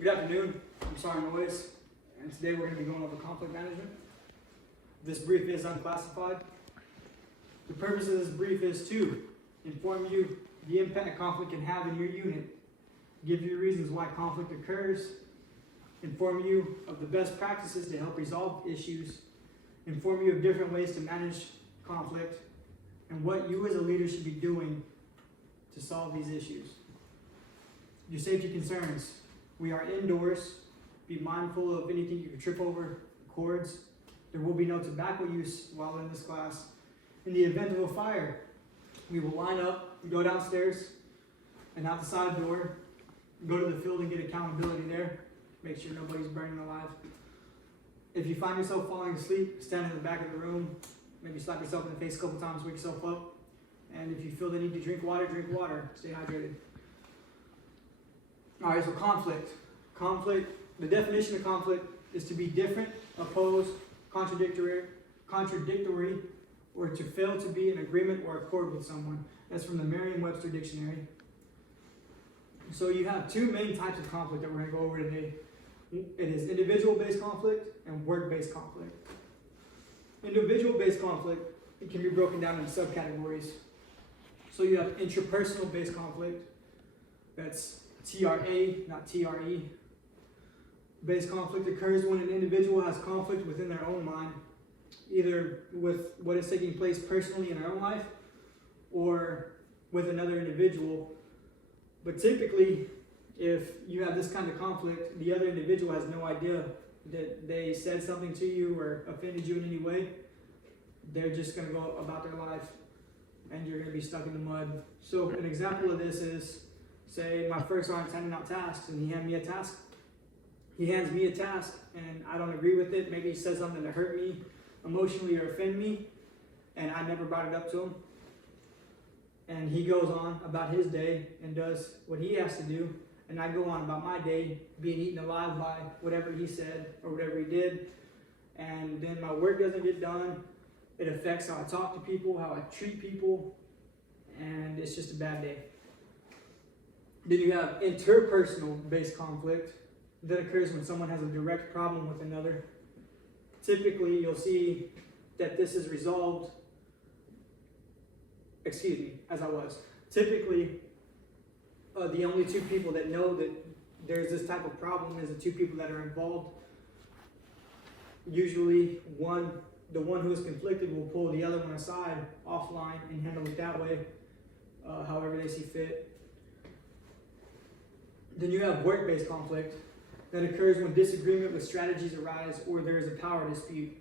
Good afternoon, I'm Noyes, and today we're going to be going over conflict management. This brief is unclassified. The purpose of this brief is to inform you the impact conflict can have in your unit, give you reasons why conflict occurs, inform you of the best practices to help resolve issues, inform you of different ways to manage conflict, and what you as a leader should be doing to solve these issues. Your safety concerns. We are indoors. Be mindful of anything you can trip over, cords. There will be no tobacco use while in this class. In the event of a fire, we will line up, go downstairs, and out the side door, go to the field and get accountability there. Make sure nobody's burning alive. If you find yourself falling asleep, stand in the back of the room. Maybe slap yourself in the face a couple times, wake yourself up. And if you feel the need to drink water, drink water. Stay hydrated. All right, so conflict. The definition of conflict is to be different, opposed, contradictory, or to fail to be in agreement or accord with someone. That's from the Merriam-Webster Dictionary. So you have two main types of conflict that we're going to go over today. It is individual-based conflict and work-based conflict. Individual-based conflict, it can be broken down into subcategories. So you have intrapersonal-based conflict. That's TRA, not TRE. Based conflict occurs when an individual has conflict within their own mind, either with what is taking place personally in their own life or with another individual. But typically, if you have this kind of conflict, the other individual has no idea that they said something to you or offended you in any way. They're just going to go about their life and you're going to be stuck in the mud. So an example of this is, say my first sergeant's handing out tasks and he hands me a task. He hands me a task and I don't agree with it. Maybe he says something to hurt me emotionally or offend me, and I never brought it up to him. And he goes on about his day and does what he has to do, and I go on about my day being eaten alive by whatever he said or whatever he did. And then my work doesn't get done. It affects how I talk to people, how I treat people, and it's just a bad day. Then you have interpersonal based conflict that occurs when someone has a direct problem with another. Typically, you'll see that this is resolved, Typically, the only two people that know that there's this type of problem is the two people that are involved. Usually, the one who is conflicted will pull the other one aside offline and handle it that way, however they see fit. Then you have work-based conflict that occurs when disagreement with strategies arise or there is a power dispute.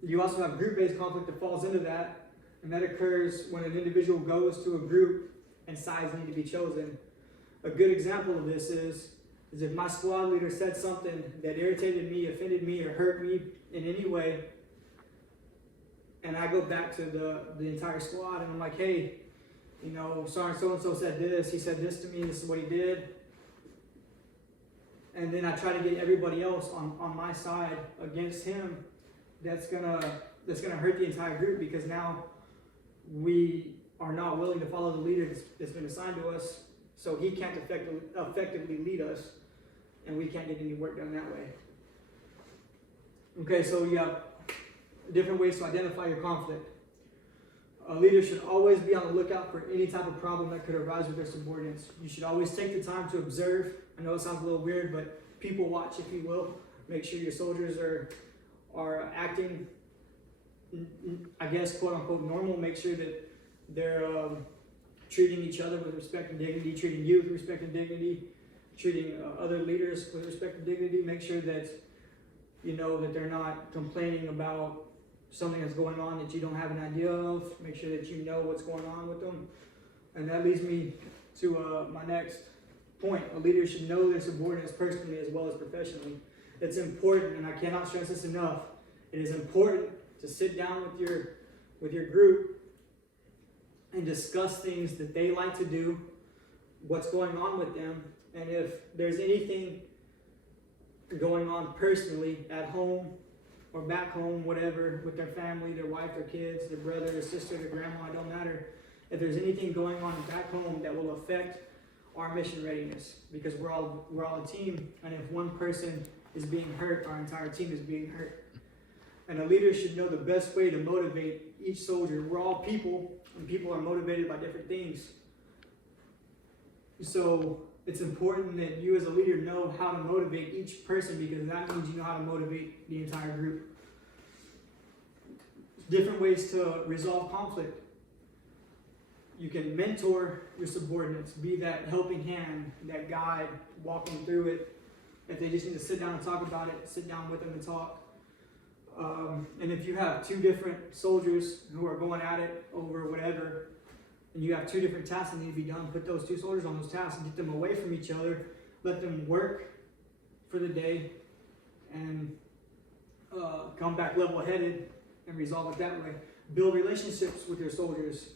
You also have group-based conflict that falls into that, and that occurs when an individual goes to a group and sides need to be chosen. A good example of this is if my squad leader said something that irritated me, offended me, or hurt me in any way, and I go back to the entire squad and I'm like, hey, Sergeant so-and-so said this, he said this to me, this is what he did. And then I try to get everybody else on my side against him. That's gonna hurt the entire group, because now we are not willing to follow the leader that's been assigned to us, so he can't effectively lead us, and we can't get any work done that way. Okay, so you have different ways to identify your conflict. A leader should always be on the lookout for any type of problem that could arise with their subordinates. You should always take the time to observe. I know it sounds a little weird, but people watch, if you will. Make sure your soldiers are acting, I guess, quote unquote normal. Make sure that they're treating each other with respect and dignity, treating you with respect and dignity, treating other leaders with respect and dignity. Make sure that that they're not complaining about something that's going on that you don't have an idea of. Make sure that you know what's going on with them. And that leads me to my next point. A leader should know their subordinates personally as well as professionally. It's important, and I cannot stress this enough. It is important to sit down with your group and discuss things that they like to do, what's going on with them, and if there's anything going on personally at home or back home, whatever, with their family, their wife, their kids, their brother, their sister, their grandma, it don't matter. If there's anything going on back home that will affect our mission readiness, because we're all a team, and if one person is being hurt, our entire team is being hurt. And a leader should know the best way to motivate each soldier. We're all people, and people are motivated by different things. So it's important that you as a leader know how to motivate each person, because that means you know how to motivate the entire group. Different ways to resolve conflict. You can mentor your subordinates, be that helping hand, that guide, walking through it. If they just need to sit down and talk about it, sit down with them and talk. And if you have two different soldiers who are going at it over whatever, and you have two different tasks that need to be done, put those two soldiers on those tasks and get them away from each other. Let them work for the day and come back level-headed and resolve it that way. Build relationships with your soldiers.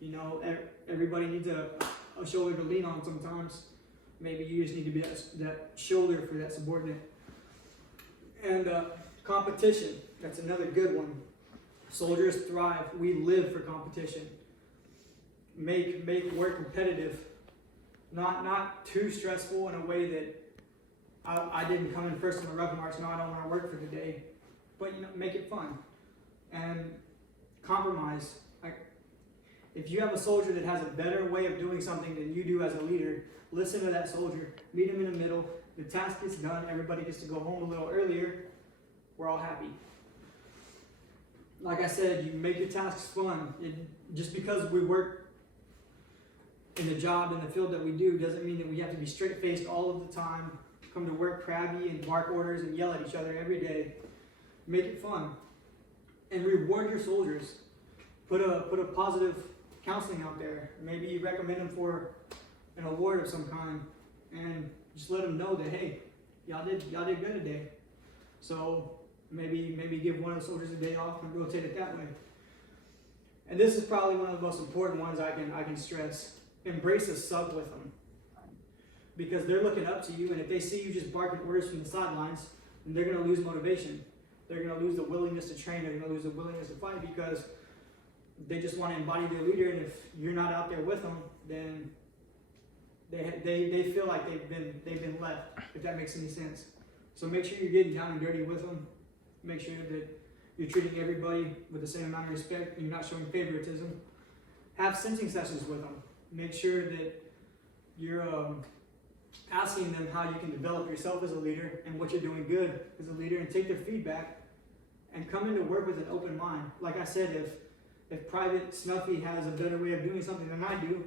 You know, everybody needs a shoulder to lean on sometimes. Maybe you just need to be that shoulder for that subordinate. And competition, that's another good one. Soldiers thrive. We live for competition. Make work competitive. Not too stressful in a way that I didn't come in first on the rough march, no, I don't want to work for today. But you know, make it fun. And compromise. If you have a soldier that has a better way of doing something than you do as a leader, listen to that soldier, meet him in the middle, the task gets done, everybody gets to go home a little earlier, we're all happy. Like I said, you make the tasks fun. Just because we work in the job, in the field that we do, doesn't mean that we have to be straight-faced all of the time, come to work crabby and bark orders and yell at each other every day. Make it fun. And reward your soldiers. Put a positive counseling out there. Maybe you recommend them for an award of some kind, and just let them know that, hey, y'all did good today. So maybe give one of the soldiers a day off and rotate it that way. And this is probably one of the most important ones I can stress. Embrace a sub with them, because they're looking up to you, and if they see you just barking orders from the sidelines, then they're going to lose motivation. They're going to lose the willingness to train. They're going to lose the willingness to fight, because they just want to embody their leader, and if you're not out there with them, then they feel like they've been left, if that makes any sense. So make sure you're getting down and dirty with them. Make sure that you're treating everybody with the same amount of respect, and you're not showing favoritism. Have sensing sessions with them. Make sure that you're asking them how you can develop yourself as a leader and what you're doing good as a leader, and take their feedback and come into work with an open mind. Like I said, if Private Snuffy has a better way of doing something than I do,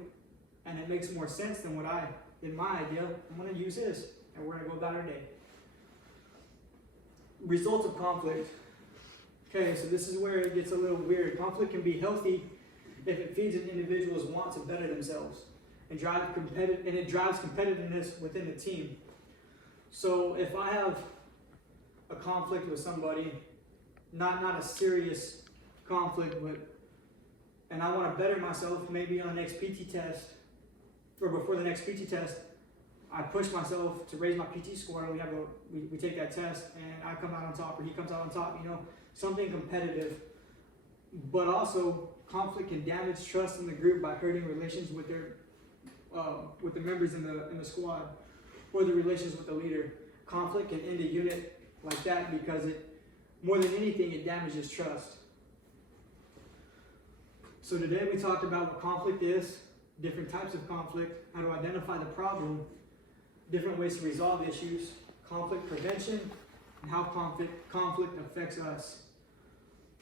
and it makes more sense than what I did my idea, I'm going to use his, and we're going to go about our day. Results of conflict. Okay, so this is where it gets a little weird. Conflict can be healthy if it feeds an individual's want to better themselves and drives competitiveness within the team. So if I have a conflict with somebody, not a serious conflict, and I want to better myself, maybe on the next PT test, or before the next PT test, I push myself to raise my PT score, and we take that test, and I come out on top, or he comes out on top, you know, something competitive. But also, conflict can damage trust in the group by hurting relations with the members in the squad, or the relations with the leader. Conflict can end a unit like that because more than anything, it damages trust. So today we talked about what conflict is, different types of conflict, how to identify the problem, different ways to resolve issues, conflict prevention, and how conflict affects us.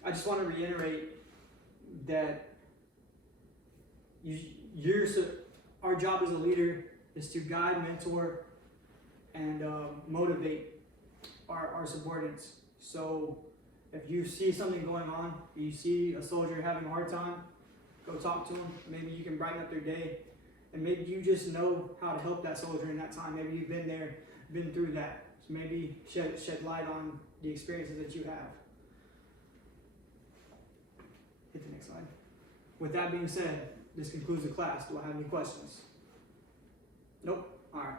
I just want to reiterate that our job as a leader is to guide, mentor, and motivate our subordinates. So if you see something going on, you see a soldier having a hard time, go talk to them. Maybe you can brighten up their day, and maybe you just know how to help that soldier in that time. Maybe you've been there, been through that. So maybe shed light on the experiences that you have. Hit the next slide. With that being said, this concludes the class. Do I have any questions? Nope? All right.